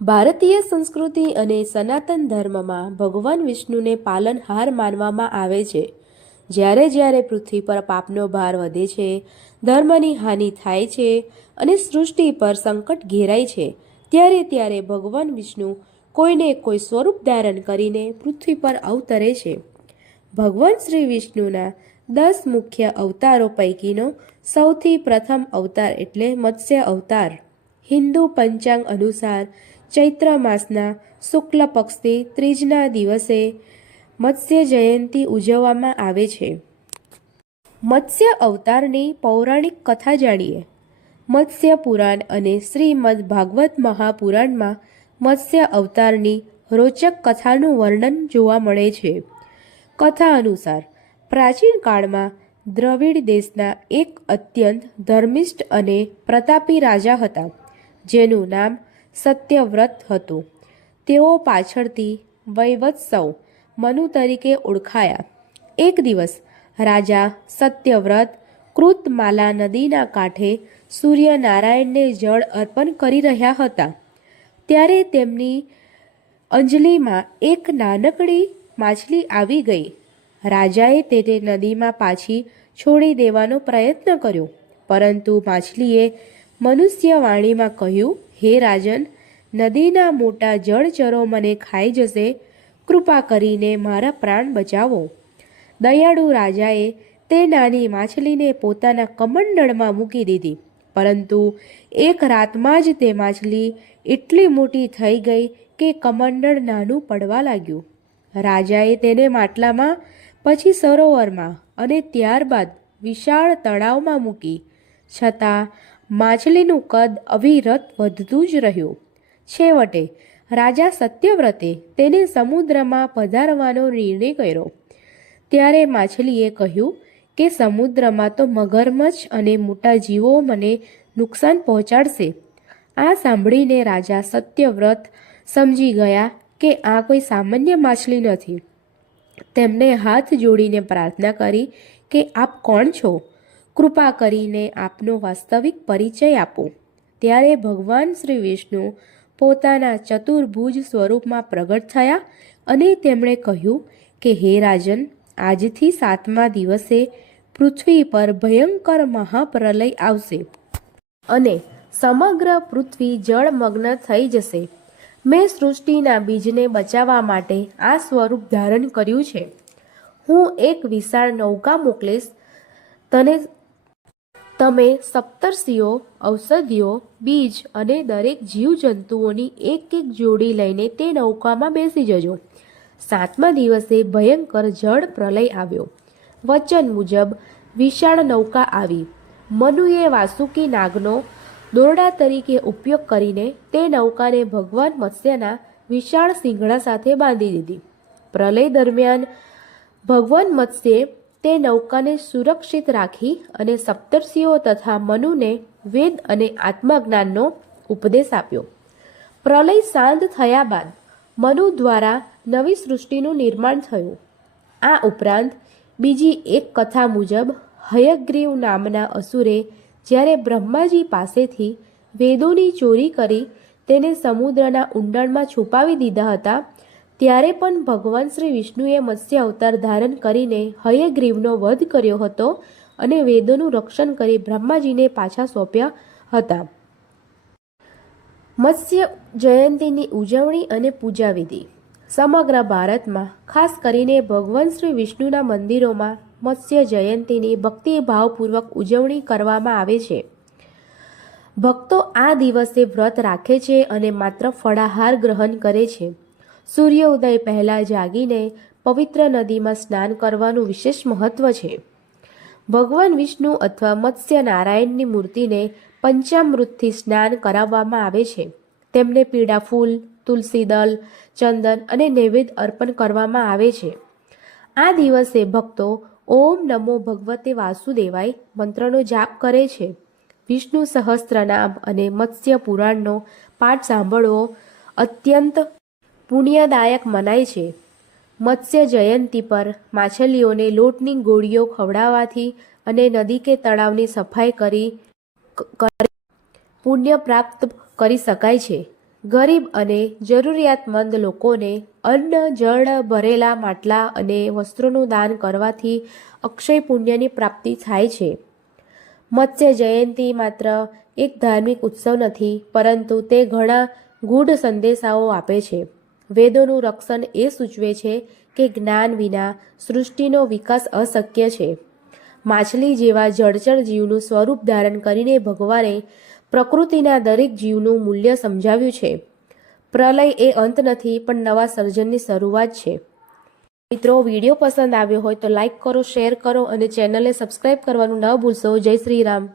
ભારતીય સંસ્કૃતિ અને સનાતન ધર્મમાં ભગવાન વિષ્ણુને પાલનહાર માનવામાં આવે છે. જ્યારે જ્યારે પૃથ્વી પર પાપનો ભાર વધે છે, ધર્મની હાનિ થાય છે અને સૃષ્ટિ પર સંકટ ઘેરાય છે, ત્યારે ત્યારે ભગવાન વિષ્ણુ કોઈને કોઈ સ્વરૂપ ધારણ કરીને પૃથ્વી પર અવતરે છે. ભગવાન શ્રી વિષ્ણુના 10 મુખ્ય અવતારો પૈકીનો સૌથી પ્રથમ અવતાર એટલે મત્સ્ય અવતાર. હિન્દુ પંચાંગ અનુસાર ચૈત્ર માસના શુક્લ પક્ષની ત્રીજના દિવસે મત્સ્ય જયંતી ઉજવવામાં આવે છે. મત્સ્ય અવતારની પૌરાણિક કથા જાણીએ. મત્સ્ય પુરાણ અને શ્રીમદ ભાગવત મહાપુરાણમાં મત્સ્ય અવતારની રોચક કથાનું વર્ણન જોવા મળે છે. કથા અનુસાર પ્રાચીન કાળમાં દ્રવિડ દેશના એક અત્યંત ધર્મિષ્ઠ અને પ્રતાપી રાજા હતા, જેનું નામ સત્યવ્રત હતું. તેઓ પાછળથી વૈવત્સવ મનુ તરીકે ઓળખાયા. એક દિવસ રાજા સત્યવ્રત કૃતમાલા નદીના કાંઠે સૂર્યનારાયણને જળ અર્પણ કરી રહ્યા હતા. ત્યારે તેમની અંજલિમાં એક નાનકડી માછલી આવી ગઈ. રાજાએ તેને નદીમાં પાછી છોડી દેવાનો પ્રયત્ન કર્યો, પરંતુ માછલીએ મનુષ્ય વાણીમાં કહ્યું, હે રાજન, નદીના મોટા જળચરો મને ખાઈ જશે. કૃપા કરીને મારા પ્રાણ બચાવો. દયાળુ રાજાએ તે નાની માછલીને પોતાના કમંડળમાં મૂકી દીધી, પરંતુ એક રાતમાં જ તે માછલી એટલી મોટી થઈ ગઈ કે કમંડળ નાનું પડવા લાગ્યું. રાજાએ તેને માટલામાં, પછી સરોવરમાં અને ત્યારબાદ વિશાળ તળાવમાં મૂકી. છતાં માછલીનું કદ અવિરત વધતું જ રહ્યું. છેવટે રાજા સત્યવ્રતે તેને સમુદ્રમાં પધારવાનો નિર્ણય કર્યો. ત્યારે માછલીએ કહ્યું કે સમુદ્રમાં તો મગરમચ્છ અને મોટા જીવો મને નુકસાન પહોંચાડશે. આ સાંભળીને રાજા સત્યવ્રત સમજી ગયા કે આ કોઈ સામાન્ય માછલી નથી. તેમને હાથ જોડીને પ્રાર્થના કરી કે આપ કોણ છો? કૃપા કરીને આપનો વાસ્તવિક પરિચય આપો. ત્યારે ભગવાન શ્રી વિષ્ણુ પોતાના ચતુર્ભુજ સ્વરૂપમાં પ્રગટ થયા અને તેમણે કહ્યું કે હે રાજન, આજથી 7મા દિવસે પૃથ્વી પર ભયંકર મહાપ્રલય આવશે અને સમગ્ર પૃથ્વી જળમગ્ન થઈ જશે. મેં સૃષ્ટિના બીજને બચાવવા માટે આ સ્વરૂપ ધારણ કર્યું છે. હું એક વિશાળ નૌકા મોકલીશ. તમે સપ્તર્ષિઓ, ઔષધિઓ, બીજ અને દરેક જીવજંતુઓની એક એક જોડી લઈને તે નૌકામાં બેસી જજો. 7મા દિવસે ભયંકર જળ પ્રલય આવ્યો. વચન મુજબ વિશાળ નૌકા આવી. મનુએ વાસુકી નાગનો દોરડા તરીકે ઉપયોગ કરીને તે નૌકાને ભગવાન મત્સ્યના વિશાળ શિંગડા સાથે બાંધી દીધી. પ્રલય દરમિયાન ભગવાન મત્સ્યે તે નૌકાને સુરક્ષિત રાખી અને સપ્તર્ષિઓ તથા મનુને વેદ અને આત્મજ્ઞાનનો ઉપદેશ આપ્યો. પ્રલય શાંત થયા બાદ મનુ દ્વારા નવી સૃષ્ટિનું નિર્માણ થયું. આ ઉપરાંત બીજી એક કથા મુજબ હયગ્રીવ નામના અસુરે જ્યારે બ્રહ્માજી પાસેથી વેદોની ચોરી કરી તેને સમુદ્રના ઊંડાણમાં છુપાવી દીધા હતા, ત્યારે પણ ભગવાન શ્રી વિષ્ણુએ મત્સ્ય અવતાર ધારણ કરીને હયગ્રીવનો વધ કર્યો હતો અને વેદોનું રક્ષણ કરી બ્રહ્માજીને પાછા સોંપ્યા હતા. મત્સ્ય જયંતીની ઉજવણી અને પૂજા વિધિ. સમગ્ર ભારતમાં, ખાસ કરીને ભગવાન શ્રી વિષ્ણુના મંદિરોમાં મત્સ્ય જયંતીની ભક્તિભાવપૂર્વક ઉજવણી કરવામાં આવે છે. ભક્તો આ દિવસે વ્રત રાખે છે અને માત્ર ફળાહાર ગ્રહણ કરે છે. સૂર્યોદય પહેલાં જાગીને પવિત્ર નદીમાં સ્નાન કરવાનું વિશેષ મહત્વ છે. ભગવાન વિષ્ણુ અથવા મત્સ્ય નારાયણની મૂર્તિને પંચામૃતથી સ્નાન કરાવવામાં આવે છે. તેમને પીળા ફૂલ, તુલસી દળ, ચંદન અને નૈવેદ્ય અર્પણ કરવામાં આવે છે. આ દિવસે ભક્તો ઓમ નમો ભગવતે વાસુદેવાય મંત્રનો જાપ કરે છે. વિષ્ણુ સહસ્ત્રનામ અને મત્સ્ય પુરાણનો પાઠ સાંભળવો અત્યંત પુણ્યદાયક મનાય છે. મત્સ્ય જયંતી પર માછલીઓને લોટની ગોળીઓ ખવડાવવાથી અને નદી કે તળાવની સફાઈ કરી પુણ્ય પ્રાપ્ત કરી શકાય છે. ગરીબ અને જરૂરિયાતમંદ લોકોને અન્ન જળ ભરેલા માટલા અને વસ્ત્રોનું દાન કરવાથી અક્ષય પુણ્યની પ્રાપ્તિ થાય છે. મત્સ્ય જયંતિ માત્ર એક ધાર્મિક ઉત્સવ નથી, પરંતુ તે ઘણા ગૂઢ સંદેશાઓ આપે છે. વેદોનું રક્ષણ એ સૂચવે છે કે જ્ઞાન વિના સૃષ્ટિનો વિકાસ અશક્ય છે. માછલી જેવા જળચર જીવનું સ્વરૂપ ધારણ કરીને ભગવાને પ્રકૃતિના દરેક જીવનું મૂલ્ય સમજાવ્યું છે. પ્રલય એ અંત નથી, પણ નવા સર્જનની શરૂઆત છે. મિત્રો, વિડીયો પસંદ આવ્યો હોય તો લાઈક કરો, શેર કરો અને ચેનલને સબસ્ક્રાઈબ કરવાનું ન ભૂલશો. જય શ્રી રામ.